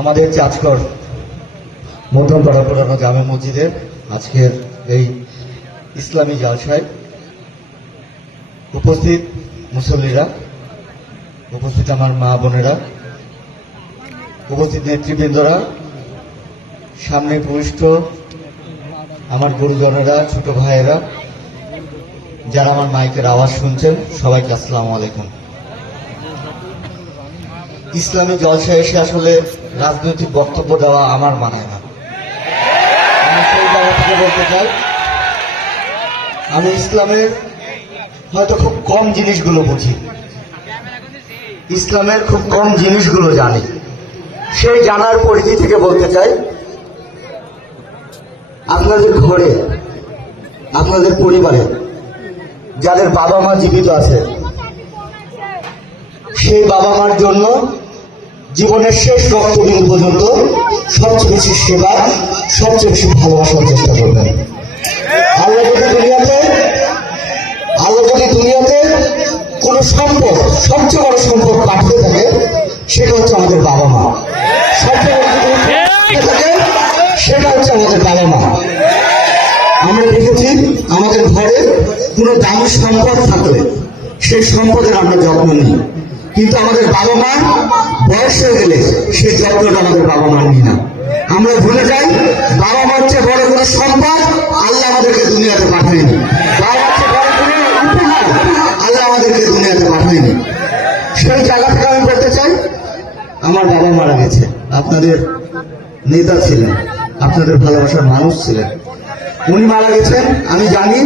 আমাদের চাঁচকর মধ্যমপাড়া পুরানো জামে মসজিদের আজকের এই ইসলামী জালসায় উপস্থিত মুসল্লিরা, উপস্থিত আমার মা বোনেরা, উপস্থিত নেতৃবৃন্দরা, সামনে পুষ্ট আমার গুরুজনেরা, ছোট ভাইয়েরা, যারা আমার মাইকের আওয়াজ শুনছেন, সবাইকে আসসালামু আলাইকুম। ইসলামী জলসায় এসে আসলে রাজনৈতিক বক্তব্য দেওয়া আমার মানায় না। আমি সেই জায়গা থেকে বলতে চাই, আমি ইসলামের হয়তো খুব কম জিনিসগুলো বুঝি, ইসলামের খুব কম জিনিসগুলো জানি। সেই জানার পরিধি থেকে বলতে চাই, আপনাদের ঘরে, আপনাদের পরিবারে যাদের বাবা মা জীবিত আছে, সেই বাবা মার জন্য জীবনের শেষ রক্তবিন্দু পর্যন্ত সবচেয়ে বেশি সেবা, সবচেয়ে বেশি ভালোবাসার চেষ্টা করবেন। আল্লাহ যদি দুনিয়াতে কোন সম্পদ, সবচেয়ে বড় সম্পদ পাঠিয়ে থাকে, সেটা হচ্ছে আমাদের বাবা মা। সবচেয়ে বড় থাকে সেটা হচ্ছে আমাদের বাবা মা। আমরা দেখেছি আমাদের ঘরে কোনো দামি সম্পদ থাকলে সেই সম্পদের আমরা যত্ন নিই, কিন্তু আমাদের বাবা মা বয়স হয়ে গেলে সেই যত্নটা আমাদের বাবা মা নিই না। আমরা ভুলে যাই বাবা মার চেয়ে বড় কোনো সম্পদ আল্লাহ আমাদেরকে দুনিয়াতে পাঠায়নি, বাবা মার চেয়ে বড় কোনো উপহার আল্লাহ আমাদেরকে দুনিয়াতে পাঠায়নি। সেই জায়গা থেকে আমি বলতে চাই, আমার বাবা মারা গেছে, আপনাদের নেতা ছিলেন, আপনাদের ভালোবাসার মানুষ ছিলেন, উনি মারা গেছেন। আমি জানি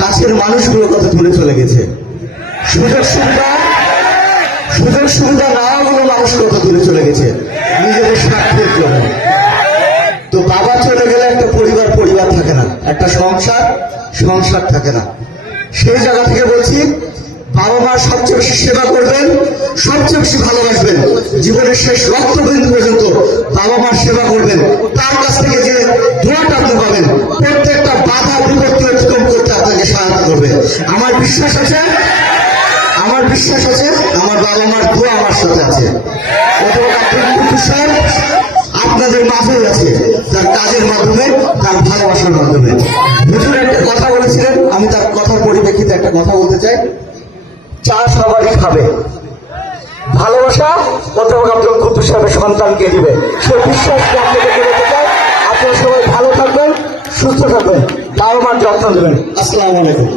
কাছের মানুষগুলো কত দূরে চলে গেছে, সুযোগ সুবিধা না হলে মানুষ কত দূরে চলে গেছে নিজেদের স্বার্থের জন্য। তো বাবা চলে গেলে একটা পরিবার থাকে না, একটা সংসার থাকে না। সেই জায়গা থেকে বলছি, বাবা মার সবচেয়ে বেশি সেবা করবেন, সবচেয়ে বেশি ভালোবাসবেন, জীবনের শেষ রক্তবিন্দু পর্যন্ত বাবা মার সেবা করবেন। তার কাছ থেকে যে দোয়াটা আপনি পাবেন, প্রত্যেকটা বাধা বিপত্তি অতিক্রম করতে আপনাকে সহায়তা করবে। আমার বিশ্বাস আছে আমার বাবা মার দোয়া আমার সাথে আছে। আপনাদের মাঝে আছে, তার কাজের মাধ্যমে, তার ভালোবাসার মাধ্যমে। হুজুর একটা কথা বলেছিলেন, আমি তার কথার পরিপ্রেক্ষিতে একটা কথা বলতে চাই। চা সবারই খাবে, ভালোবাসা অধ্যাপক আব্দুল কুদ্দুস সাহেবের সন্তানকে দিবে, সে বিশ্বাসকে আপনাদেরকে বলতে চাই। আপনারা সবাই ভালো থাকবেন, সুস্থ থাকবেন, বাবা মার যত্ন দেবেন। আসসালামু আলাইকুম।